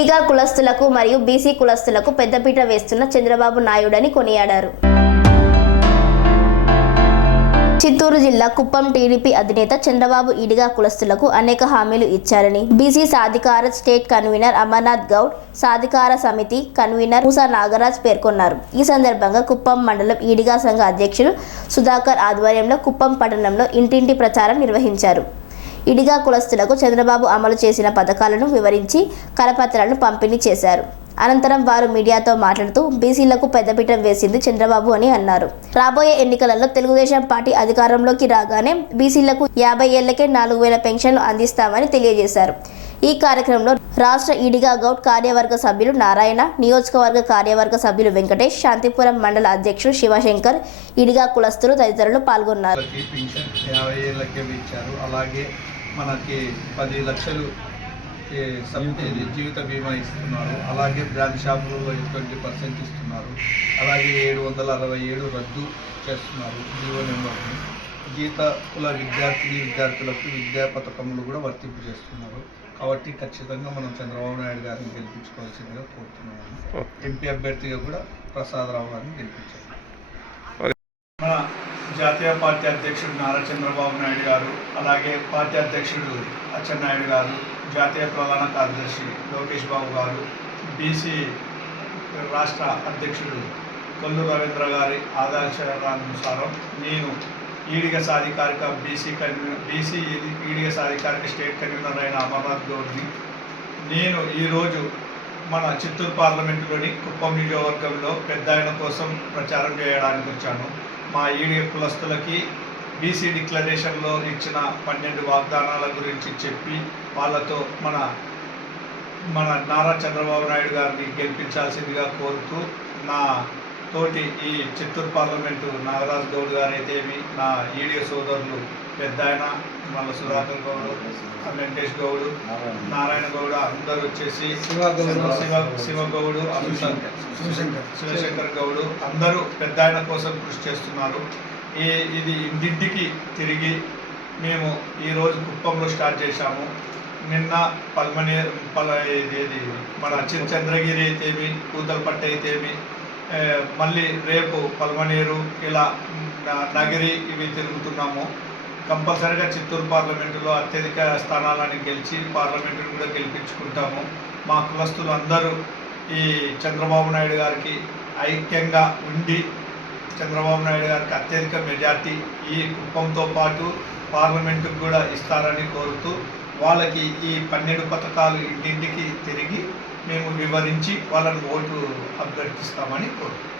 ఈడిగా కులస్తులకు మరియు బీసీ కులస్తులకు పెద్దపీట వేస్తున్న చంద్రబాబు నాయుడని కొనియాడారు. చిత్తూరు జిల్లా కుప్పం టీడీపీ అధినేత చంద్రబాబు ఈడిగా కులస్తులకు అనేక హామీలు ఇచ్చారని బీసీ సాధికార స్టేట్ కన్వీనర్ అమర్నాథ్ గౌడ్ సాధికార సమితి కన్వీనర్ మూసా నాగరాజ్ పేర్కొన్నారు. ఈ సందర్భంగా కుప్పం మండలం ఈడిగా సంఘ అధ్యక్షులు సుధాకర్ ఆధ్వర్యంలో కుప్పం పట్టణంలో ఇంటింటి ప్రచారం నిర్వహించారు. ఇడిగా కులస్తులకు చంద్రబాబు అమలు చేసిన పథకాలను వివరించి కరపత్రాలను పంపిణీ చేశారు. అనంతరం వారు మీడియాతో మాట్లాడుతూ బీసీలకు పెద్దపీఠం వేసింది చంద్రబాబు అని అన్నారు. రాబోయే ఎన్నికలలో తెలుగుదేశం పార్టీ అధికారంలోకి రాగానే బీసీలకు యాభై ఏళ్ళకే నాలుగు వేల పెన్షన్లు అందిస్తామని తెలియజేశారు. ఈ కార్యక్రమంలో రాష్ట్ర ఈడిగా గౌడ్ కార్యవర్గ సభ్యులు నారాయణ నియోజకవర్గ కార్యవర్గ సభ్యులు వెంకటేష్ శాంతిపురం మండల అధ్యక్షుడు శివశంకర్ ఈడిగా కులస్తులు తదితరులు పాల్గొన్నారు. అలాగే మనకి పది లక్షలు జీవిత బీమా ఇస్తున్నారు. అలాగే బ్రాండ్ షాపులలో ట్వంటీ పర్సెంట్ ఇస్తున్నారు. అలాగే ఏడు వందల అరవై ఏడు రద్దు చేస్తున్నారు జీవో నెంబర్ని. గీత కుల విద్యార్థిని విద్యార్థులకు విద్యా పథకములు కూడా వర్తింపు చేస్తున్నారు. కాబట్టి ఖచ్చితంగా మనం చంద్రబాబు నాయుడు గారిని గెలిపించుకోవాల్సిందిగా కోరుతున్నాము. ఎంపీ అభ్యర్థిగా కూడా ప్రసాదరావు గారిని గెలిపించారు. జాతీయ పార్టీ అధ్యక్షుడు నారా చంద్రబాబు నాయుడు గారు అలాగే పార్టీ అధ్యక్షుడు అచ్చెన్నాయుడు గారు జాతీయ ప్రధాన కార్యదర్శి లోకేష్ బాబు గారు బీసీ రాష్ట్ర అధ్యక్షుడు కొల్లు రవీంద్ర గారి ఆదేశానుసారం నేను ఈడిగ సాధికారిక బీసీ కన్వీనర్ బీసీ ఈడిగ సాధికారిక స్టేట్ కన్వీనర్ అయిన అమర్నాథ్ గౌడ్ని నేను ఈరోజు మన చిత్తూరు పార్లమెంటులోని కుప్పం నియోజకవర్గంలో పెద్ద ఆయన కోసం ప్రచారం చేయడానికి వచ్చాను. మా ఈడియ కులస్తులకి బీసీ డిక్లరేషన్లో ఇచ్చిన పన్నెండు వాగ్దానాల గురించి చెప్పి వాళ్ళతో మన మన నారా చంద్రబాబు నాయుడు గారిని గెలిపించాల్సిందిగా కోరుతూ నా తోటి ఈ చిత్తూరు పార్లమెంటు నాగరాజ్ గౌడ్ గారైతేమి నా ఈడియో సోదరులు పెద్ద ఆయన మళ్ళీ సుధాకర్ గౌడ్ వెంకటేష్ గౌడ్ నారాయణ గౌడ అందరూ వచ్చేసి శివ శివగౌడు శివశంకర్. శివశంకర్ గౌడు అందరూ పెద్ద ఆయన కోసం కృషి చేస్తున్నారు. ఈ ఇది ఇంటింటికి తిరిగి మేము ఈరోజు కుప్పంలో స్టార్ట్ చేశాము. నిన్న పల్మని పల ఇది మన చంద్రగిరి అయితేమి కూతలపట్టు అయితేమి మళ్ళీ రేపు పల్మనేరు ఇలా నగిరి ఇవి తిరుగుతున్నాము. కంపల్సరిగా చిత్తూరు పార్లమెంటులో అత్యధిక స్థానాలను గెలిచి పార్లమెంటును కూడా గెలిపించుకుంటాము. మా కులస్తులు అందరూ ఈ చంద్రబాబు నాయుడు గారికి ఐక్యంగా ఉండి చంద్రబాబు నాయుడు గారికి అత్యధిక మెజార్టీ ఈ కుప్పంతో పాటు పార్లమెంటుకు కూడా ఇస్తారని కోరుతూ వాళ్ళకి ఈ పన్నెండు పథకాలు ఇంటింటికి తిరిగి మేము వివరించి వాళ్ళని ఓటు అభ్యర్థిస్తామని కోరుతున్నాం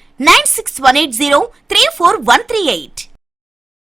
Nine six one eight zero three four one three eight